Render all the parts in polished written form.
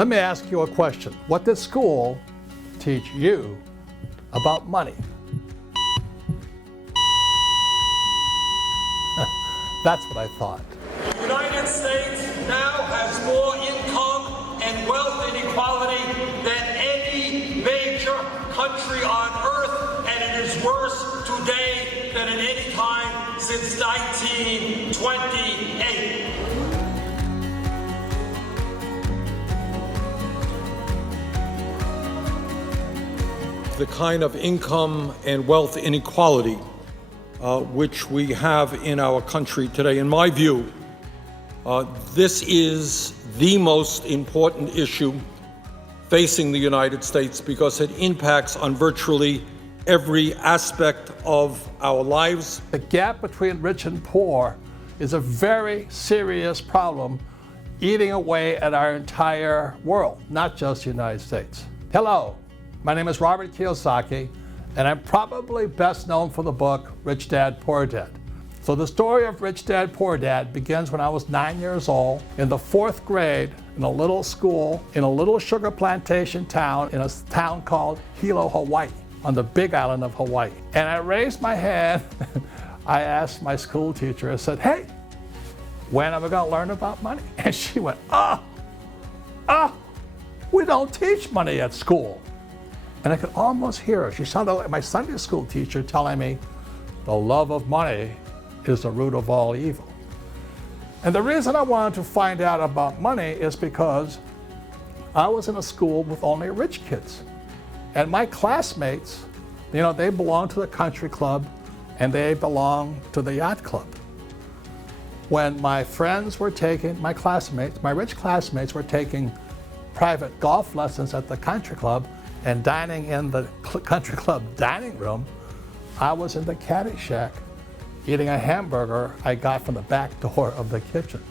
Let me ask you a question. What did school teach you about money? That's what I thought. The United States now has more income and wealth inequality than any major country on earth, and it is worse today than at any time since 1928. The kind of income and wealth inequality which we have in our country today. In my view, this is the most important issue facing the United States because it impacts on virtually every aspect of our lives. The gap between rich and poor is a very serious problem eating away at our entire world, not just the United States. Hello, my name is Robert Kiyosaki, and I'm probably best known for the book, Rich Dad, Poor Dad. So the story of Rich Dad, Poor Dad begins when I was 9 years old in the 4th grade in a little school in a little sugar plantation town in a town called Hilo, Hawaii, on the big island of Hawaii. And I raised my hand, I asked my school teacher, I said, hey, when am I gonna learn about money? And she went, we don't teach money at school. And I could almost hear her. She sounded like my Sunday school teacher telling me, the love of money is the root of all evil. And the reason I wanted to find out about money is because I was in a school with only rich kids. And my classmates, they belonged to the country club and they belonged to the yacht club. When my friends were taking, my rich classmates were taking private golf lessons at the country club and dining in the country club dining room, I was in the caddy shack eating a hamburger I got from the back door of the kitchen.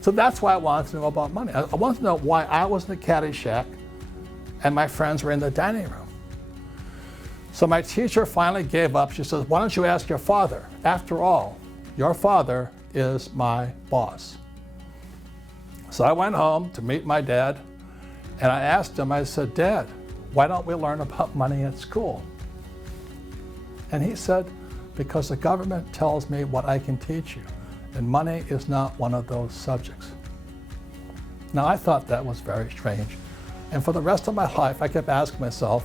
So that's why I wanted to know about money. I wanted to know why I was in the caddy shack and my friends were in the dining room. So my teacher finally gave up. She says, why don't you ask your father? After all, your father is my boss. So I went home to meet my dad and I asked him, I said, Dad, why don't we learn about money at school? And he said, because the government tells me what I can teach you, and money is not one of those subjects. Now, I thought that was very strange. And for the rest of my life, I kept asking myself,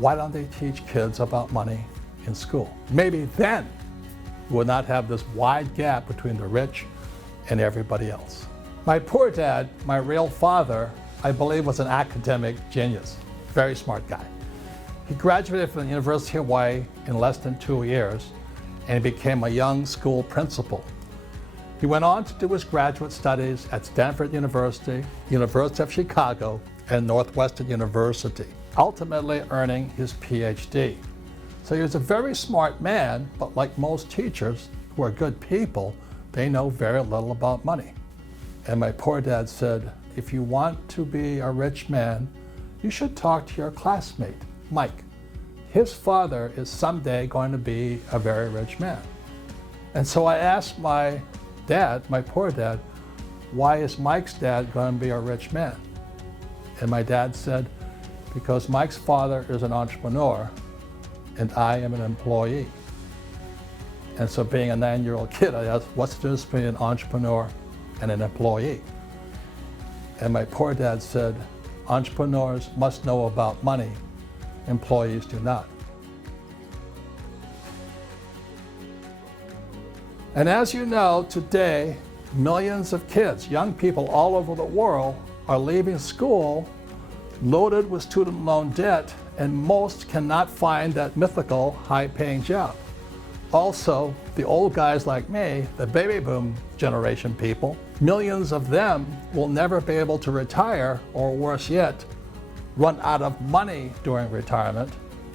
why don't they teach kids about money in school? Maybe then we would not have this wide gap between the rich and everybody else. My poor dad, my real father, I believe was an academic genius. Very smart guy. He graduated from the University of Hawaii in less than 2 years, and he became a young school principal. He went on to do his graduate studies at Stanford University, University of Chicago, and Northwestern University, ultimately earning his PhD. So he was a very smart man, but like most teachers who are good people, they know very little about money. And my poor dad said, if you want to be a rich man, you should talk to your classmate, Mike. His father is someday going to be a very rich man. And so I asked my dad, my poor dad, why is Mike's dad going to be a rich man? And my dad said, because Mike's father is an entrepreneur and I am an employee. And so being a 9-year-old kid, I asked, what's the difference between an entrepreneur and an employee? And my poor dad said, entrepreneurs must know about money, employees do not. And as you know, today, millions of kids, young people all over the world, are leaving school loaded with student loan debt, and most cannot find that mythical high-paying job. Also, the old guys like me, the baby boom generation people, millions of them will never be able to retire, or worse yet, run out of money during retirement.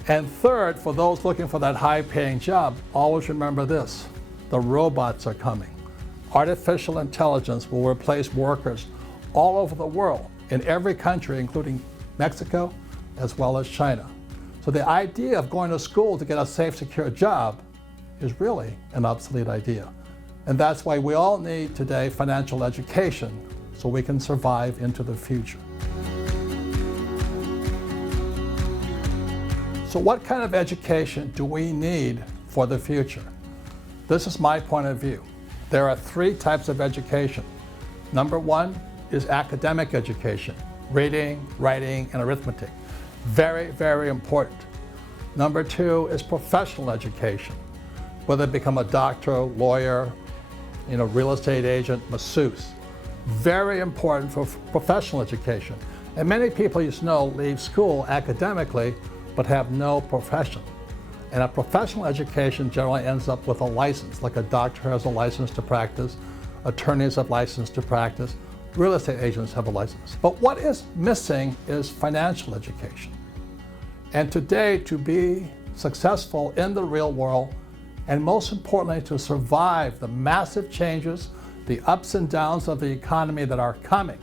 And third, for those looking for that high-paying job, always remember this, the robots are coming. Artificial intelligence will replace workers all over the world, in every country, including Mexico, as well as China. So the idea of going to school to get a safe, secure job is really an obsolete idea. And that's why we all need today financial education so we can survive into the future. So what kind of education do we need for the future? This is my point of view. There are three types of education. Number one is academic education, reading, writing, and arithmetic. Very, very important. Number two is professional education, whether it become a doctor, lawyer, real estate agent, masseuse. Very important for professional education. And many people leave school academically, but have no profession. And a professional education generally ends up with a license, like a doctor has a license to practice, attorneys have license to practice, real estate agents have a license. But what is missing is financial education. And today, to be successful in the real world, and most importantly, to survive the massive changes, the ups and downs of the economy that are coming,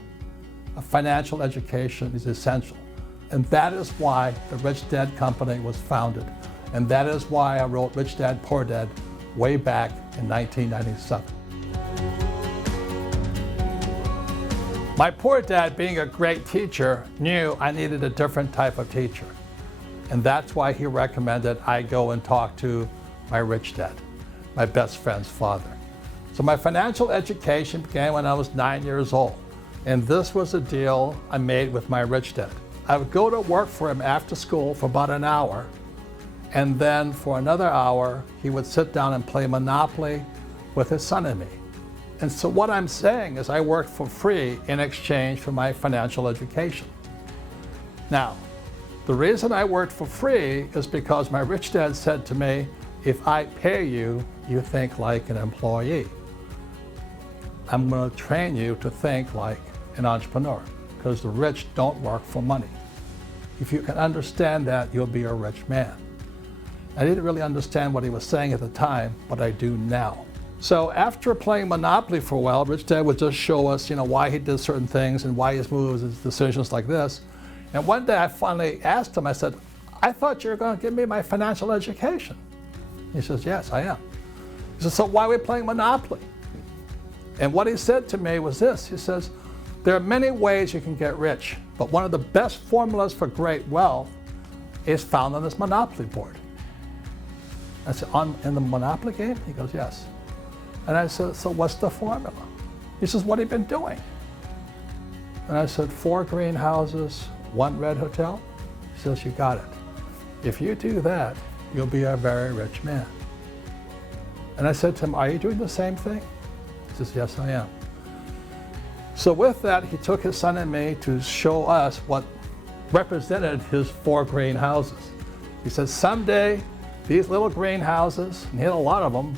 a financial education is essential. And that is why the Rich Dad Company was founded. And that is why I wrote Rich Dad, Poor Dad way back in 1997. My poor dad, being a great teacher, knew I needed a different type of teacher. And that's why he recommended I go and talk to my rich dad, my best friend's father. So my financial education began when I was 9 years old. And this was a deal I made with my rich dad. I would go to work for him after school for about an hour, and then for another hour, he would sit down and play Monopoly with his son and me. And so what I'm saying is I worked for free in exchange for my financial education. Now, the reason I worked for free is because my rich dad said to me, if I pay you, you think like an employee. I'm going to train you to think like an entrepreneur, because the rich don't work for money. If you can understand that, you'll be a rich man. I didn't really understand what he was saying at the time, but I do now. So after playing Monopoly for a while, Rich Dad would just show us, why he did certain things and why his moves, his decisions like this. And one day I finally asked him, I said, I thought you were going to give me my financial education. He says, yes, I am. He says, so why are we playing Monopoly? And what he said to me was this. He says, there are many ways you can get rich, but one of the best formulas for great wealth is found on this Monopoly board. I said, in the Monopoly game? He goes, yes. And I said, so what's the formula? He says, what have you been doing? And I said, 4 greenhouses, 1 red hotel. He says, you got it. If you do that, you'll be a very rich man. And I said to him, are you doing the same thing? He says, yes, I am. So with that, he took his son and me to show us what represented his 4 greenhouses. He said, someday, these little greenhouses, and he had a lot of them,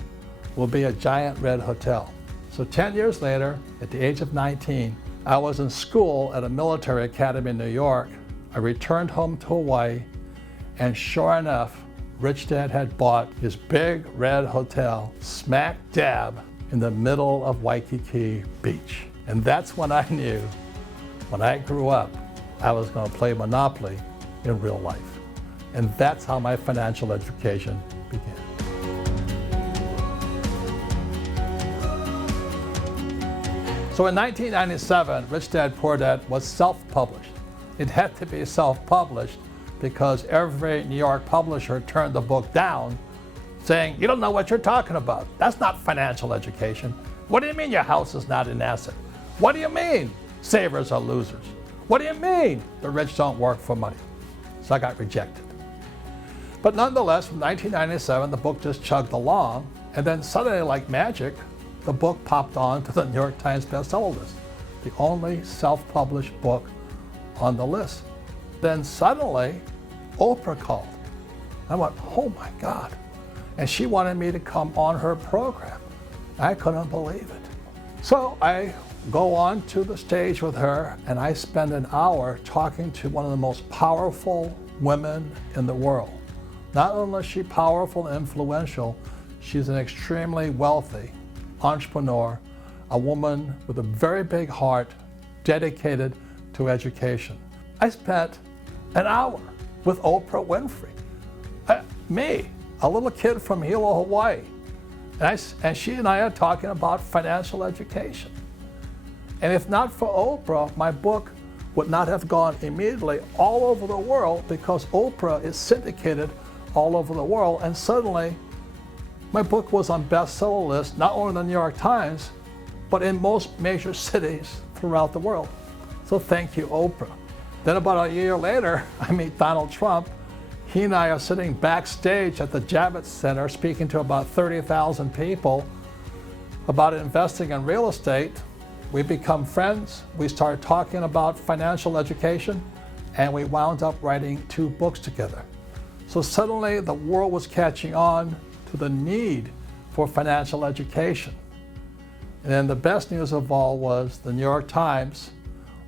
will be a giant red hotel. So 10 years later, at the age of 19, I was in school at a military academy in New York. I returned home to Hawaii, and sure enough, Rich Dad had bought his big red hotel smack dab in the middle of Waikiki Beach. And that's when I knew, when I grew up, I was going to play Monopoly in real life. And that's how my financial education began. So in 1997, Rich Dad, Poor Dad was self-published. It had to be self-published because every New York publisher turned the book down, saying, you don't know what you're talking about. That's not financial education. What do you mean your house is not an asset? What do you mean savers are losers? What do you mean the rich don't work for money? So I got rejected. But nonetheless, from 1997, the book just chugged along, and then suddenly, like magic, the book popped on to the New York Times bestseller list, the only self-published book on the list. Then suddenly, Oprah called. I went, oh my God. And she wanted me to come on her program. I couldn't believe it. So I go on to the stage with her, and I spend an hour talking to one of the most powerful women in the world. Not only is she powerful and influential, she's an extremely wealthy entrepreneur, a woman with a very big heart, dedicated to education. I spent an hour with Oprah Winfrey. Me, a little kid from Hilo, Hawaii. And she and I are talking about financial education. And if not for Oprah, my book would not have gone immediately all over the world because Oprah is syndicated all over the world, and suddenly my book was on bestseller lists, not only in the New York Times, but in most major cities throughout the world. So thank you, Oprah. Then about a year later, I meet Donald Trump. He and I are sitting backstage at the Javits Center speaking to about 30,000 people about investing in real estate. We become friends. We started talking about financial education, and we wound up writing 2 books together. So suddenly the world was catching on to the need for financial education. And then the best news of all was the New York Times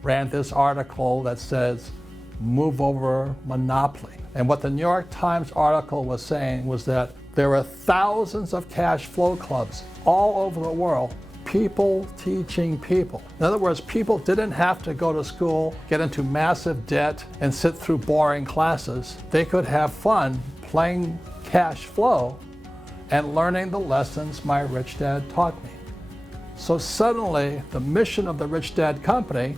ran this article that says, "Move over monopoly." And what the New York Times article was saying was that there are thousands of cash flow clubs all over the world, people teaching people. In other words, people didn't have to go to school, get into massive debt, and sit through boring classes. They could have fun playing cash flow and learning the lessons my rich dad taught me. So suddenly, the mission of the Rich Dad Company,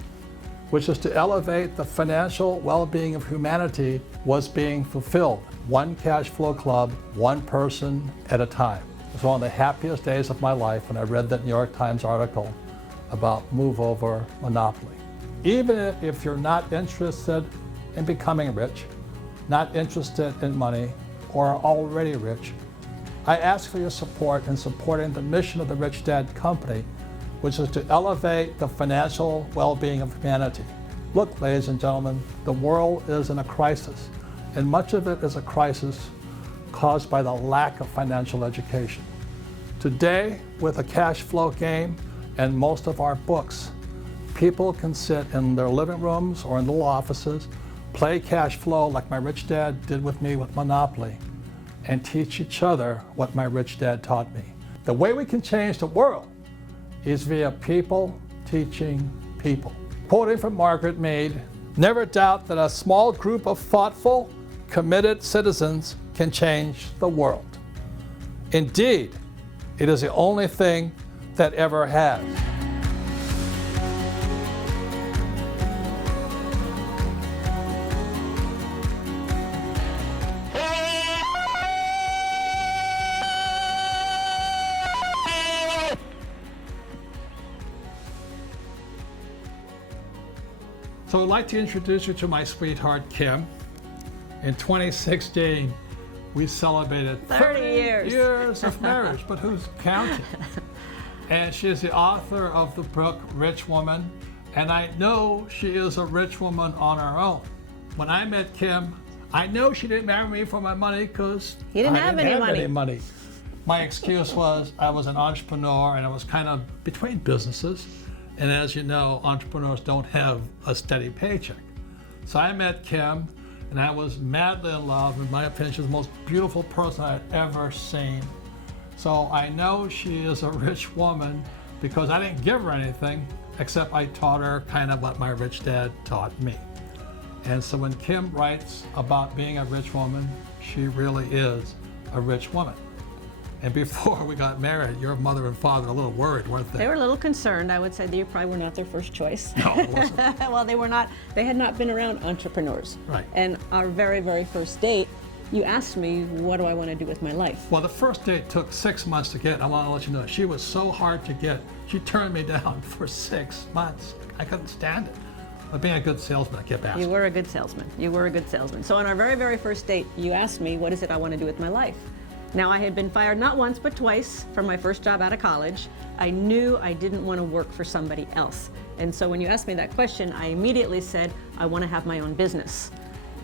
which is to elevate the financial well-being of humanity, was being fulfilled. One cash flow club, one person at a time. It was one of the happiest days of my life when I read that New York Times article about move over monopoly. Even if you're not interested in becoming rich, not interested in money, or are already rich, I ask for your support in supporting the mission of the Rich Dad Company, which is to elevate the financial well-being of humanity. Look, ladies and gentlemen, the world is in a crisis, and much of it is a crisis caused by the lack of financial education. Today, with a cash flow game and most of our books, people can sit in their living rooms or in little offices, play cash flow like my rich dad did with me with Monopoly, and teach each other what my rich dad taught me. The way we can change the world is via people teaching people. Quoting from Margaret Mead, "Never doubt that a small group of thoughtful, committed citizens can change the world. Indeed, it is the only thing that ever has." So I'd like to introduce you to my sweetheart, Kim. In 2016, we celebrated 30 years of marriage, but who's counting? And she is the author of the book, Rich Woman, and I know she is a rich woman on her own. When I met Kim, I know she didn't marry me for my money because He didn't have any money. any money. My excuse was I was an entrepreneur and I was kind of between businesses. And as you know, entrepreneurs don't have a steady paycheck. So I met Kim, and I was madly in love. In my opinion, she's the most beautiful person I had ever seen. So I know she is a rich woman because I didn't give her anything, except I taught her kind of what my rich dad taught me. And so when Kim writes about being a rich woman, she really is a rich woman. And before we got married, your mother and father were a little worried, weren't they? They were a little concerned. I would say they probably were not their first choice. No, it wasn't. Well, they were not. They had not been around entrepreneurs. Right. And our very, very first date, you asked me, what do I want to do with my life? Well, the first date took 6 months to get. I want to let you know, she was so hard to get. She turned me down for 6 months. I couldn't stand it. But being a good salesman, I kept asking. You were a good salesman. You were a good salesman. So on our very, very first date, you asked me, what is it I want to do with my life? Now, I had been fired not once, but twice from my first job out of college. I knew I didn't want to work for somebody else. And so when you asked me that question, I immediately said, I want to have my own business.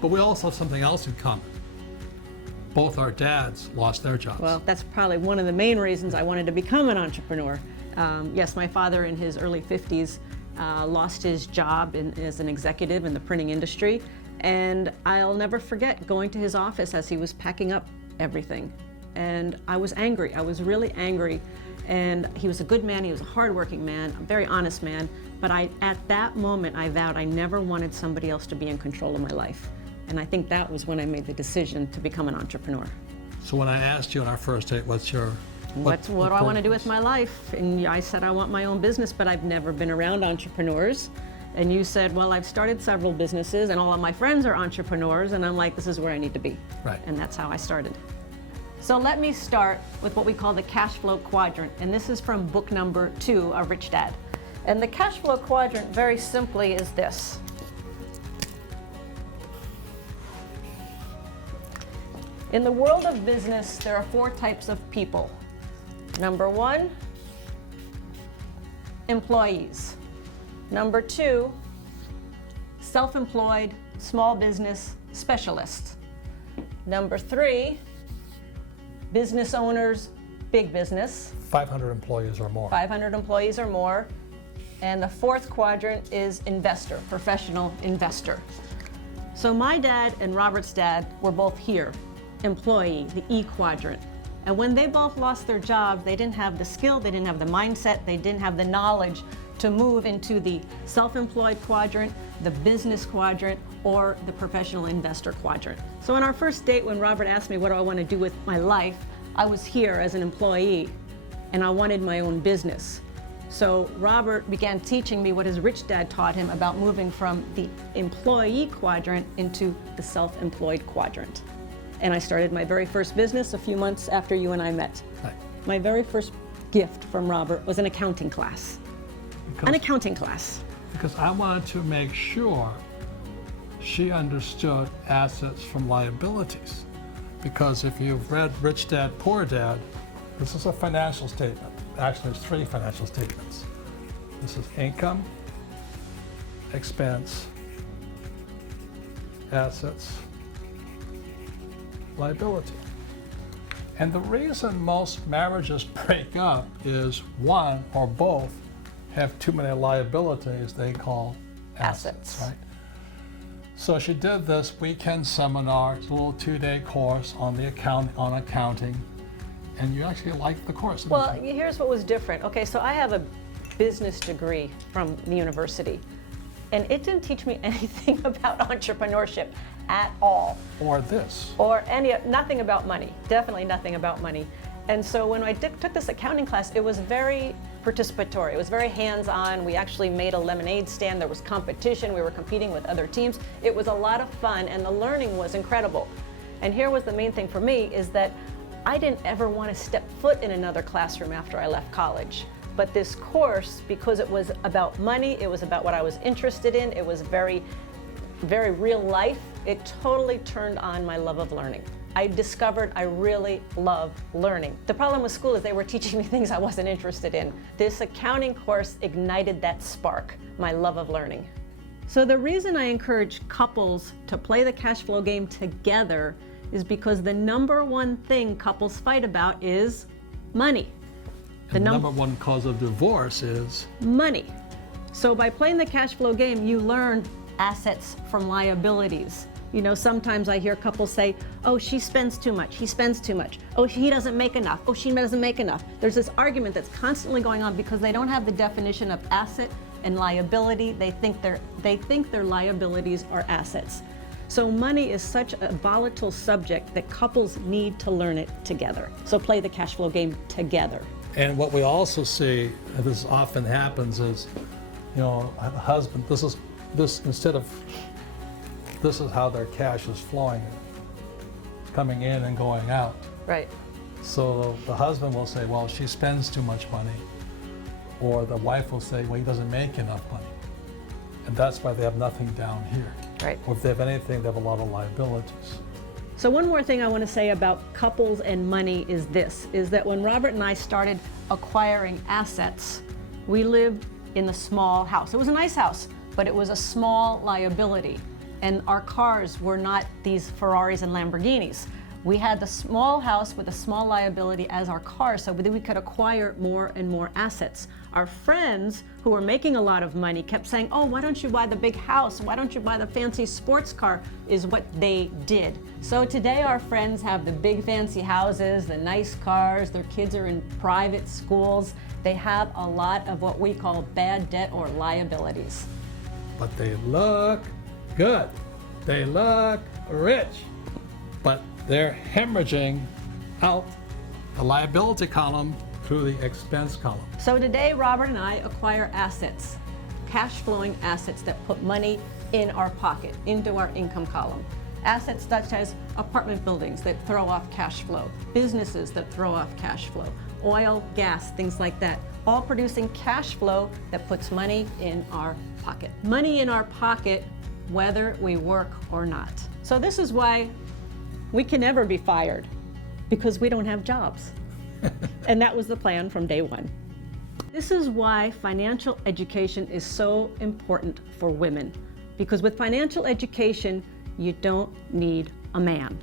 But we also have something else in common. Both our dads lost their jobs. Well, that's probably one of the main reasons I wanted to become an entrepreneur. Yes, my father in his early 50s lost his job as an executive in the printing industry. And I'll never forget going to his office as he was packing up everything. And I was angry. I was really angry. And he was a good man. He was a hardworking man, a very honest man. But at that moment, I vowed I never wanted somebody else to be in control of my life. And I think that was when I made the decision to become an entrepreneur. So when I asked you on our first date, what do I want to do with my life? And I said I want my own business, but I've never been around entrepreneurs. And you said, well, I've started several businesses and all of my friends are entrepreneurs, and I'm like, this is where I need to be. Right. And that's how I started. So let me start with what we call the cash flow quadrant, and this is from book number 2 of Rich Dad. And the cash flow quadrant, very simply, is this. In the world of business, there are 4 types of people. Number 1, employees. Number 2, self-employed, small business specialists. Number 3, business owners, big business. 500 employees or more. 500 employees or more. And the 4th quadrant is investor, professional investor. So my dad and Robert's dad were both here, employee, the E quadrant. And when they both lost their jobs, they didn't have the skill, they didn't have the mindset, they didn't have the knowledge to move into the self-employed quadrant, the business quadrant, or the professional investor quadrant. So on our first date, when Robert asked me what do I want to do with my life, I was here as an employee and I wanted my own business. So Robert began teaching me what his rich dad taught him about moving from the employee quadrant into the self-employed quadrant. And I started my very first business a few months after you and I met. Right. My very first gift from Robert was an accounting class. An accounting class. Because I wanted to make sure she understood assets from liabilities. Because if you've read Rich Dad, Poor Dad, this is a financial statement. Actually, there's 3 financial statements. This is income, expense, assets, liability. And the reason most marriages break up is one or both have too many liabilities they call assets, right? So she did this weekend seminar, it's a little 2-day course on the accounting, and you actually liked the course. Well, here's what was different. Okay, so I have a business degree from the university, and it didn't teach me anything about entrepreneurship at all. Or this. Or nothing about money, definitely nothing about money. And so when I took this accounting class, it was very participatory. It was very hands-on. We actually made a lemonade stand. There was competition. We were competing with other teams. It was a lot of fun, and the learning was incredible. And here was the main thing for me, is that I didn't ever want to step foot in another classroom after I left college. But this course, because it was about money, it was about what I was interested in, it was very, very real life, it totally turned on my love of learning. I discovered I really love learning. The problem with school is they were teaching me things I wasn't interested in. This accounting course ignited that spark, my love of learning. So the reason I encourage couples to play the cash flow game together is because the number one thing couples fight about is money. The number one cause of divorce is money. So by playing the cash flow game, you learn assets from liabilities. You know, sometimes I hear couples say, oh, she spends too much, he spends too much. Oh, he doesn't make enough. Oh, she doesn't make enough. There's this argument that's constantly going on because they don't have the definition of asset and liability. They think their liabilities are assets. So money is such a volatile subject that couples need to learn it together. So play the cash flow game together. And what we also see, and this often happens, is, you know, a husband, this is how their cash is flowing, coming in and going out. Right. So the husband will say, well, she spends too much money. Or the wife will say, well, he doesn't make enough money. And that's why they have nothing down here. Right. Or if they have anything, they have a lot of liabilities. So one more thing I want to say about couples and money is this, is that when Robert and I started acquiring assets, we lived in the small house. It was a nice house, but it was a small liability. And our cars were not these Ferraris and Lamborghinis. We had the small house with a small liability as our car, so that we could acquire more and more assets. Our friends who were making a lot of money kept saying, oh, why don't you buy the big house? Why don't you buy the fancy sports car? Is what they did. So today our friends have the big fancy houses, the nice cars, their kids are in private schools. They have a lot of what we call bad debt or liabilities. But they look good. They look rich. But they're hemorrhaging out the liability column through the expense column. So today, Robert and I acquire assets, cash flowing assets that put money in our pocket, into our income column. Assets such as apartment buildings that throw off cash flow, businesses that throw off cash flow, oil, gas, things like that, all producing cash flow that puts money in our pocket. Money in our pocket, whether we work or not. So this is why we can never be fired, because we don't have jobs. And that was the plan from day one. This is why financial education is so important for women, because with financial education, you don't need a man.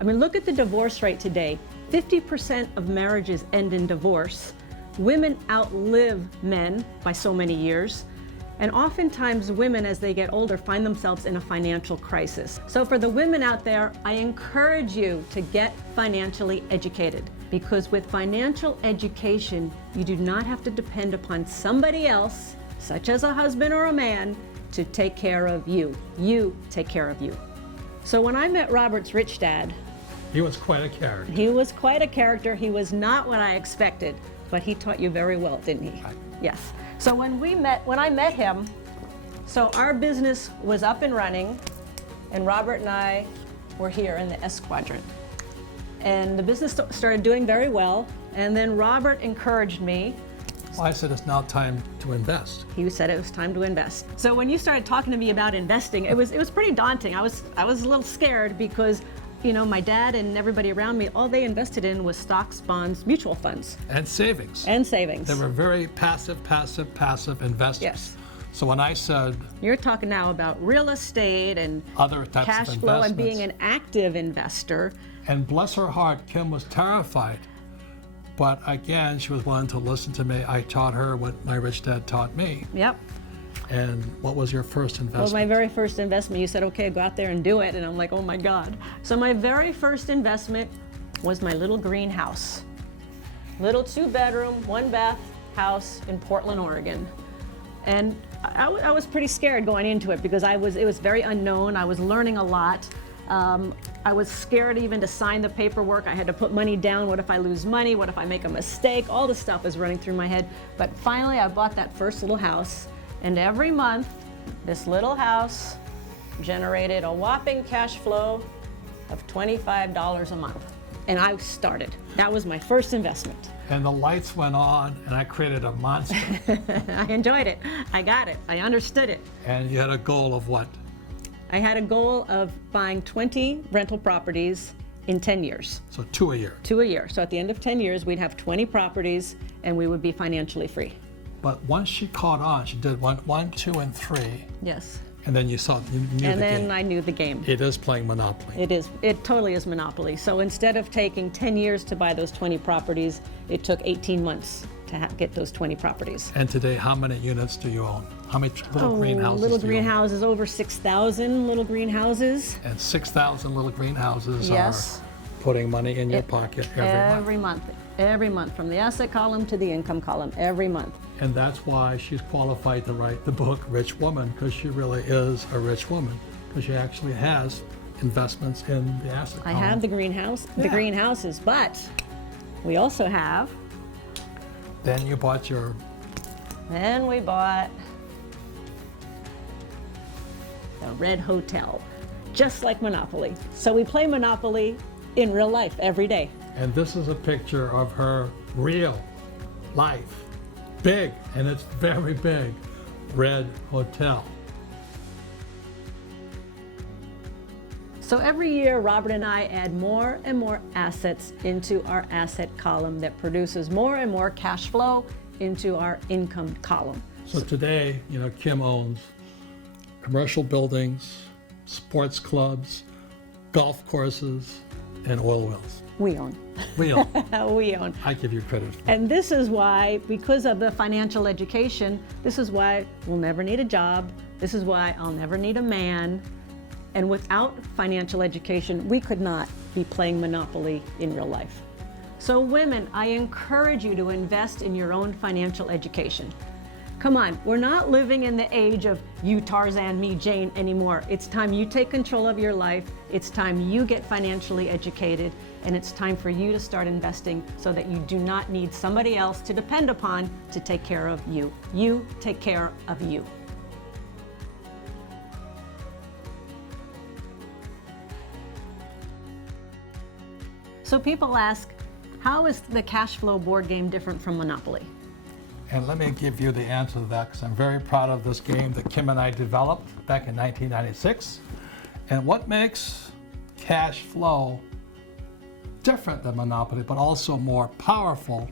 I mean, look at the divorce rate today. 50% of marriages end in divorce. Women outlive men by so many years. And oftentimes women, as they get older, find themselves in a financial crisis. So for the women out there, I encourage you to get financially educated, because with financial education, you do not have to depend upon somebody else, such as a husband or a man, to take care of you. You take care of you. So when I met Robert's rich dad, He was quite a character. he was quite a character. He was not what I expected, but he taught you very well, didn't he? Yes. So when I met him, so our business was up and running, and Robert and I were here in the S quadrant. And the business started doing very well, and then Robert encouraged me. Well, I said it's now time to invest. He said it was time to invest. So when you started talking to me about investing, it was pretty daunting. I was a little scared because, you know, my dad and everybody around me, all they invested in was stocks, bonds, mutual funds. And savings. And savings. They were very passive investors. Yes. So when I said You're talking now about real estate and other types cash of flow and being investments. an active investor. And bless her heart, Kim was terrified. But again, she was willing to listen to me. I taught her what my rich dad taught me. Yep. And what was your first Well, investment? my very first investment, you said, okay, go out there and do it. And I'm like, oh my God. So my very first investment was my little greenhouse. Little 2-bedroom, 1-bath house in Portland, Oregon. And I was pretty scared going into it because it was very unknown. I was learning a lot. I was scared even to sign the paperwork. I had to put money down. What if I lose money? What if I make a mistake? All this stuff was running through my head. But finally, I bought that first little house. And every month, this little house generated a whopping cash flow of $25 a month. And I started. That was my first investment. And the lights went on, and I created a monster. I enjoyed it. I got it. I understood it. And you had a goal of what? I had a goal of buying 20 rental properties in 10 years. So 2 a year. 2 a year. So at the end of 10 years, we'd have 20 properties and we would be financially free. But once she caught on, she did one, 2, and 3. Yes. And then you knew And the then game. I knew the game. It is playing Monopoly. It totally is Monopoly. So instead of taking 10 years to buy those 20 properties, it took 18 months to get those 20 properties. And today, how many units do you own? How many little greenhouses Little do you own? greenhouses, over 6,000 little greenhouses. And 6,000 little greenhouses Yes. are putting money in your pocket every month. Every month, from the asset column to the income column, every month. And that's why she's qualified to write the book Rich Woman, because she really is a rich woman, because she actually has investments in the asset I column. have the greenhouse, the Yeah. greenhouses, but we also have, Then you bought your, then we bought the Red Hotel, just like Monopoly. So we play Monopoly in real life every day. and this is a picture of her real life. Big, and it's very big, Red Hotel. So every year, Robert and I add more and more assets into our asset column that produces more and more cash flow into our income column. So today, Kim owns commercial buildings, sports clubs, golf courses, and oil wells. We own. We own. We own. I give you credit. And this is why, because of the financial education, this is why we'll never need a job. This is why I'll never need a man. And without financial education, we could not be playing Monopoly in real life. So women, I encourage you to invest in your own financial education. Come on, we're not living in the age of you Tarzan, me Jane anymore. It's time you take control of your life. It's time you get financially educated, and it's time for you to start investing so that you do not need somebody else to depend upon to take care of you. You take care of you. So people ask, how is the cash flow board game different from Monopoly? And let me give you the answer to that, because I'm very proud of this game that Kim and I developed back in 1996. And what makes cash flow different than Monopoly, but also more powerful,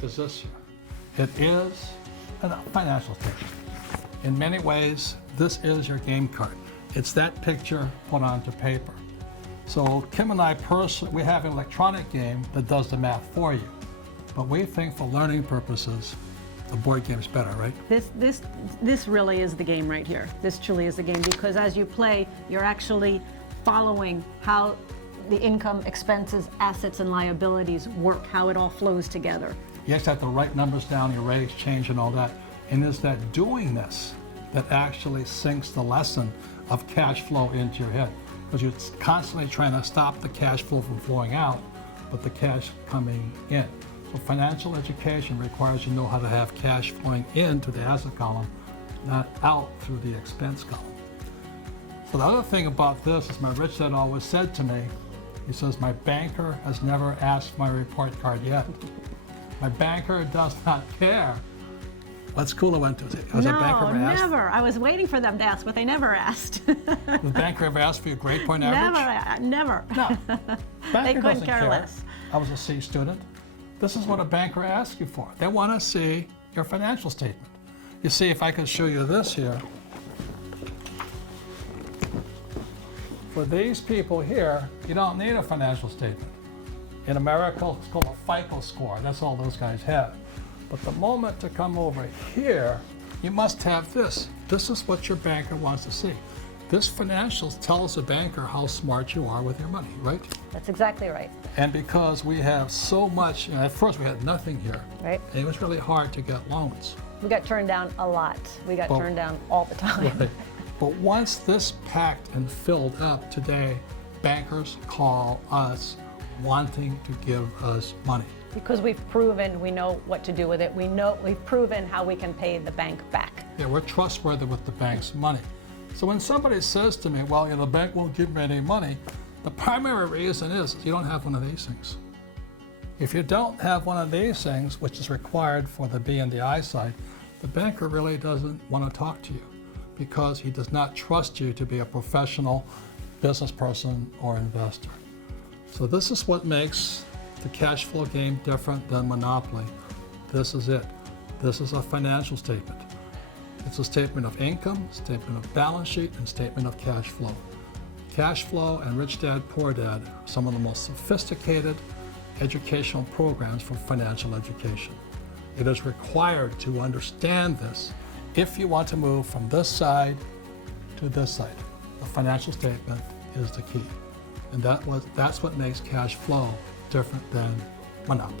is this here. It is a financial statement. In many ways, this is your game card. It's that picture put onto paper. So Kim and I personally, we have an electronic game that does the math for you. But we think for learning purposes, the board game is better, right? This really is the game right here. This truly is the game, because as you play, you're actually following how the income, expenses, assets, and liabilities work, how it all flows together. You actually have to write numbers down, your rates change and all that. And it's that doing this that actually sinks the lesson of cash flow into your head. Because you're constantly trying to stop the cash flow from flowing out, but the cash coming in. So financial education requires you know how to have cash flowing into the asset column, not out through the expense column. So the other thing about this is my rich dad always said to me, he says, my banker has never asked for my report card yet. My banker does not care what school I went to. Has a banker ever asked? Never. I was waiting for them to ask, but they never asked. Has the banker ever asked for your grade point average? Never. No. They Banker couldn't doesn't care care. less. I was a C student. This is what a banker asks you for. They want to see your financial statement. You see, if I could show you this here. For these people here, you don't need a financial statement. In America, it's called a FICO score. That's all those guys have. But the moment to come over here, you must have this. This is what your banker wants to see. This financials tells a banker how smart you are with your money, right? That's exactly right. And because we have so much, at first we had nothing here. Right. And it was really hard to get loans. We got turned down a lot. We got turned down all the time. Right. But once this packed and filled up today, bankers call us wanting to give us money. Because we've proven we know what to do with it. We've proven how we can pay the bank back. Yeah, we're trustworthy with the bank's money. So when somebody says to me, well, the bank won't give me any money, the primary reason is you don't have one of these things. If you don't have one of these things, which is required for the B and the I side, the banker really doesn't want to talk to you because he does not trust you to be a professional business person or investor. So this is what makes the cash flow game different than Monopoly. This is it. This is a financial statement. It's a statement of income, statement of balance sheet, and statement of cash flow. Cash flow and Rich Dad, Poor Dad are some of the most sophisticated educational programs for financial education. It is required to understand this if you want to move from this side to this side. The financial statement is the key. And that's what makes cash flow different than Monopoly.